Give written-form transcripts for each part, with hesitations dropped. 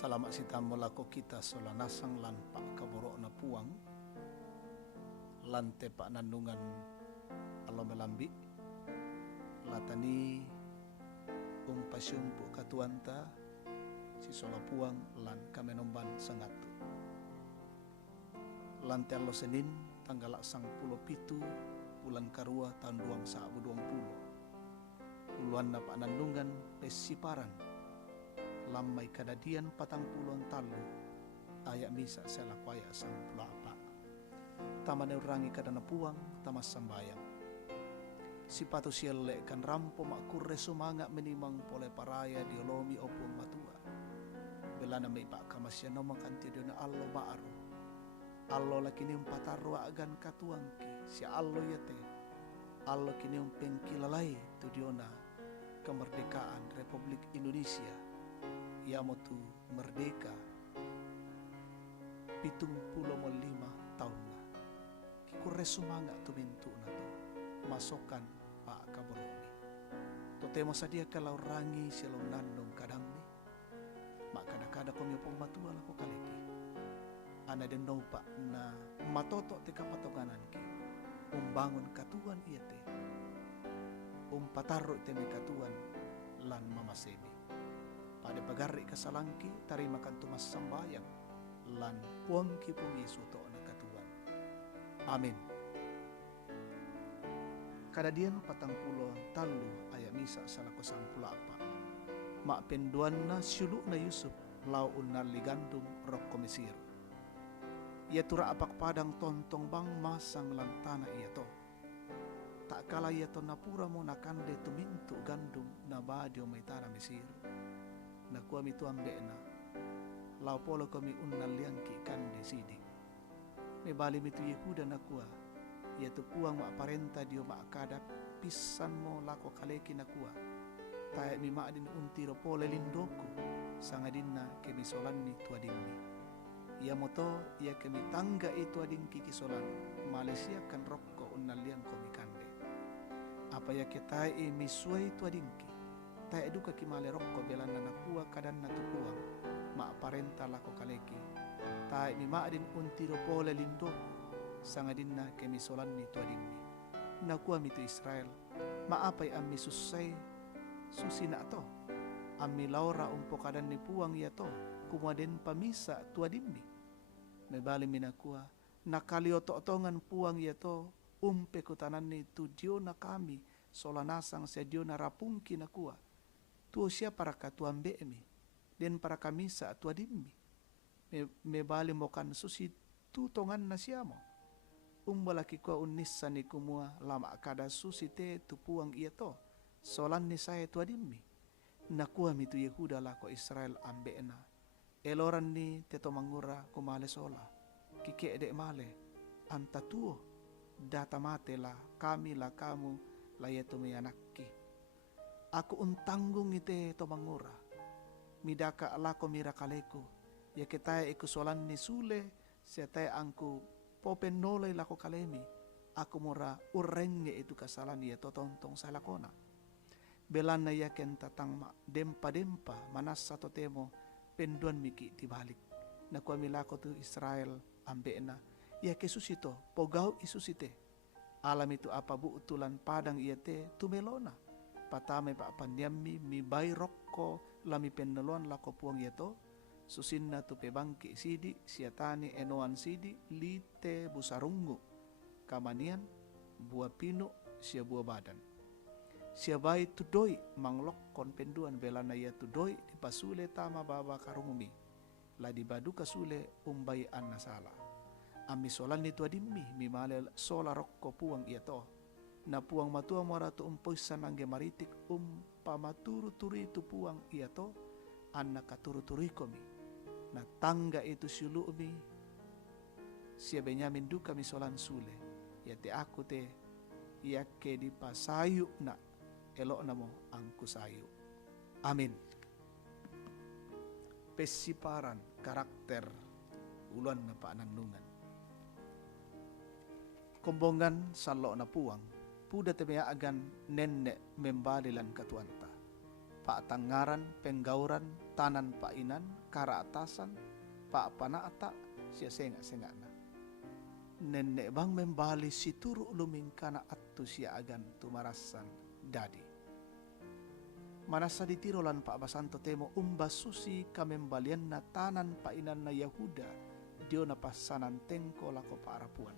Salamat sitamu lako kita solanasang lan pak kaborok na puang lante pak nandungan alo melambi latani pasyumpu katuanta si sola puang lan kamenomban sangatu lante alo Senin tanggal 27 bulan Karua tahun 2020 puluhan na pak nandungan pesiparan lamai kadadian 40 talu ayak misa selakwaya sang pulapa tamane urangi kadana puang tamas sambayang si patu sielle kan rampo makurre sumanga menimang pole paraya diolomi opung matua belana may pak kamasya no makanti dona allo baaro allo lakini patarwa agan katuangki si allo yate allo kini pengkilalai tu diona kemerdekaan Republik Indonesia Yamotu merdeka 75 tahun na kikure sumanga tu bintu na to masokan pak kaboromi to temo sadia kalau rangi silong nandong kadammi mak kada-kada komi pong matua lako kaleki ana den no pak na matoto te kapatonganan ki umbangun katuan iya te patarro te me katuan lan mamasemi pada pagari kasalangki tarima kan tumas sambayang lan puangki pung Yesu to na katuan. Amin. Kadadian 40 talu aya misa salako 18 mak penduan na syulu na Yusuf lau unnal ligandum rokko Mesir ia tura apak padang tontong bang masang lantana ia to tak kala ia to napura mo nakande tumintu gandum na badio maitara Mesir na kuami tu ambena lau polo kami unnal liangki kande sidi me bali mitu Yehuda na kuah yaitu puang mak parenta dio mak kada pisan mo lako kaleki na kuah tayak mi mak din untiro pole lindoku sangadinna kemi solanni tuadinni ia moto ia kemi tangga itu adingki kisolan Malaysia kan rokko unnal liang komi kande apa ya ketai misuai tuadingki tae duka kimale rokko belanda na kuah kadan na tupuang mak parenta lako kaleki tae mi maadin untiro pole lindoku sangadinna kemi solanni tuadinni na kuah mitu Israel ma apai ammi susai susina to ammi laura umpo kadan ni puang ya to kumaden pamisa tuadimmi mebali minakua nakali otok-otongan puang ya to umpe kutanani tudio na kami solanasang sedio na rapungki na kuah tuo siya para katuambe emi den para kamisa tuadimmi me bali mokan susi tutongan na siya mo umbalaki ko unissa ni kumua lama kada susi te tupuang iya to solan ni saya tuadimmi nakuha mitu Yehuda lako Israel ambe na eloran ni teto mangura kumale sola kike edek male anta tuo data mate la kami la kamu la yetu me anakki aku untanggung ite to mangura midaka lako mira kaleku ya ketaya iku solan ni sule setaya angku popen nolay lako kalemi aku mura urenge itu kasalan ya to tontong salakona belana ya ken tatang dempa manas satu temo penduan miki tibalik na kwa milako tu Israel ambena ya kesusito pogau isusite alam itu apa bu utulan padang iate tumelona patame pa panyammi mi bay rokko lami penelon lako puang yato susinna tu pebangki sidi siatani enoan sidi lite busarungu kamanian buah pinu sia buah badan sia bayi tudoi manglok kon penduan belana ya tudoi di pasule tama baba karungumi la di badu kasule umbai anna sala ami solan ni tuadimmi mi male sola rokko puang ia to na puang matua maratu umpoisan angge maritik pamaturu turi tu puang ia to anna katuru turikomi na tangga itu suluumi sia Benyamin duka mi solan sule ya te aku te ya ke di pasayu na elok namo angku sayu. Amin. Pesiparan karakter ulan na paanandungan. Kombongan salo na puang, puda temea agan nenek membalilan katuanta. pa tangaran, penggauran, tanan pa inan, karaatasan, pa panaata, siya senga-senga na. Nenek bang membali si turu lumingkana attu siya agan tumarasan dadi. Manasa ditirolan pa basanto temo umbasusi kamembalian na tanan pa inan na Yahuda, dio na pasanan tengko lako pa arapuan.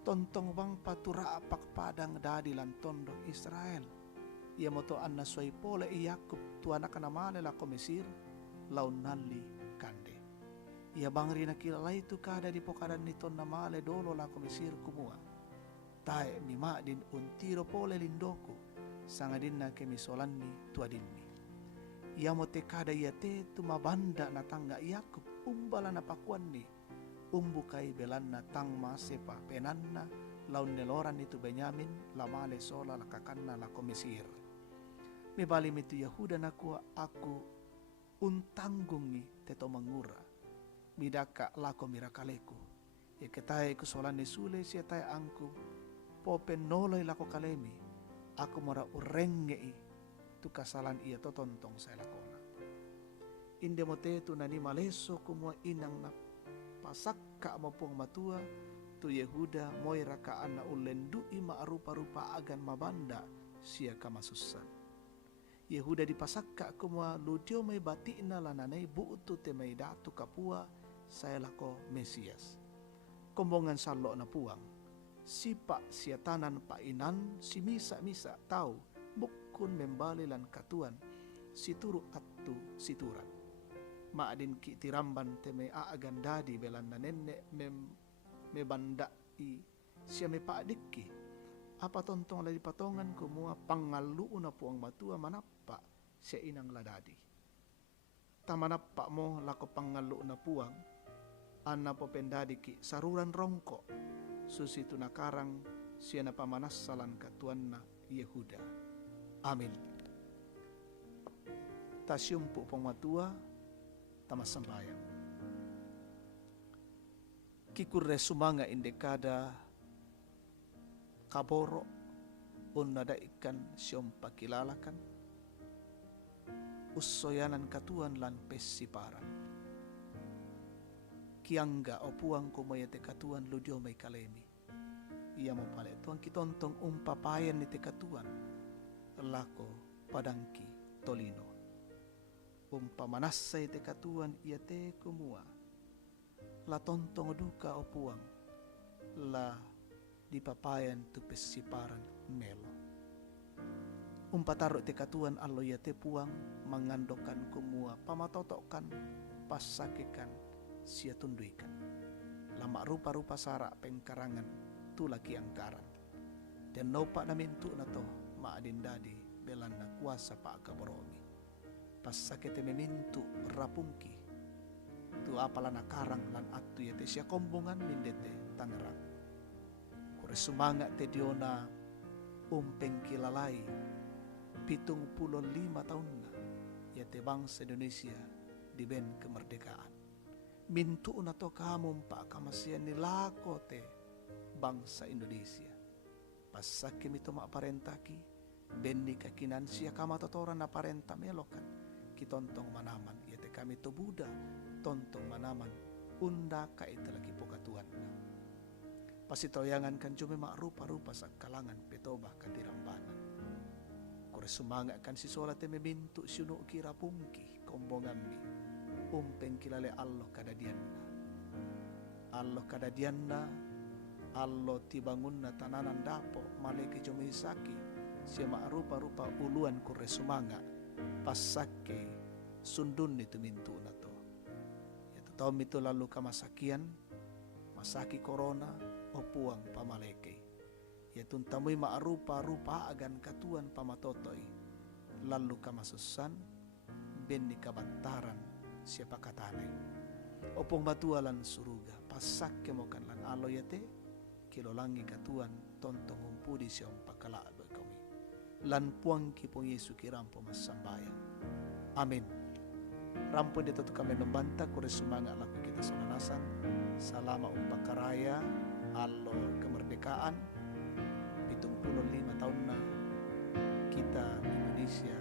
Tontong bang patura apak padang dadi lan tondok Israel. Ia motoan na suay pole i Yakub tuana kanamale lako Mesir, laun nali kande. Ia bang rina kilala itu kada di pokadan nito namale dolo lako Mesir kumua. Tae mima din untiro pole lindoku, sangadin na kemisolanni tuadinni. Ia mote kada ia te tumabanda na tangga Yakub umbala na pakuanni. Umbukai belan na tang masepa penanna laun neloran itu Benyamin lamale sola lakakanna lako Mesir. Mebali mitu Yahuda nakua aku untanggungi teto mangura. Midaka lako mirakaleku. Ya ketai kusolane sule sia tai angku. Popen noloy lako kalemi. Aku mora urengei tu kasalan ia to tontong saya lakona. Inde mote tu nani maleso kumua inang na pasakka maupung matua tu Yehuda moy rakaan na ulendu ima rupa-rupa agan mabanda sia kamasusan. Yehuda dipasakka kumua ludio may batina lananay buutu te may datu kapua saya lako Mesias. Kombongan salo na puang. Sipa siya tanan painan si misa-misa tau bukun membali lan katuan situru attu situran. Maadin ki tiramban te may aagan dadi belan na nenek mebandai siya may paadikki. Apa tontong ladi patongan kumua pangaluun na puang matua manappa siya inang ladadi. Tamanappa mo lako pangaluun na puang anna po pendadi ki saruran rongko susitu nakarang siya na pamanassalan katuan na Yehuda. Amin. Tasyumpu pong matua tamasambayang. Kikurre sumanga indekada kaboro unnada ikan siyong pakilalakan usoyanan katuan lan pesiparan. Kiangga o puang kumayate katuan ludio may kalemi. Ia mo pala tuang kitontong umpapayan ni te katuan lako padangki tolino. Umpamanasay te katuan ia te kumua. La tontong duka o puang la dipapayan tu pesiparan melo. Umpataro te katuan allo ia te puang mangandokan kumua pamatotokan pasakikan sia tunduikan. Lama rupa-rupa sara pengkarangan tulaki angkaran. Dan nopa na mintu na to maadin dadi belan na kuasa pa kaboromi. Pasakete memintu rapungki. Tu apala nakarang lan atu yete siya kombongan mindete Tangerang. Kore sumanga te diona umpeng kilalai 75 tahun na yete bangsa Indonesia di ben kemerdekaan. Mintu na to kamong pa kamasiyan nilako te bangsa Indonesia. Pasake mito maaparentaki, benni kakinan siya kamatotoran na parenta melokan, kitontong manaman, yete kami to Buddha, tontong manaman, unda ka ito lagi po katuan na. Pasitoyangan kan jume rupa-rupa sa kalangan petoba katirambanan. Kore sumanga kan si sola te memintu sino kira pungki, kombongan mi. Umpeng kilale allo kadadianna. Allo kadadianna, allo tibangun na tananan dapo, maleke jomisaki, siya maarupa-rupa uluan kure sumanga, pasake sundun nito mintu na to. Ito taon mito lalu kamasakian, masaki corona, o puang pamaleke. Yatun tamoy maarupa-rupa agan katuan pamatotoy, lalu kamasusan, benni kabantaran, siapa katanay. Opong matualan suruga, pasak kemokan lan alo yate, kilolangi katuan, tontong umpudi siyang pakalaabay kami. Lan puang kipong Yesu kirampo masambayan. Amin. Rampo dito kami nombanta, kure sumanga laku kita sananasan, salama umpakaraya, alo kemerdekaan, 75 tahun na kita Indonesia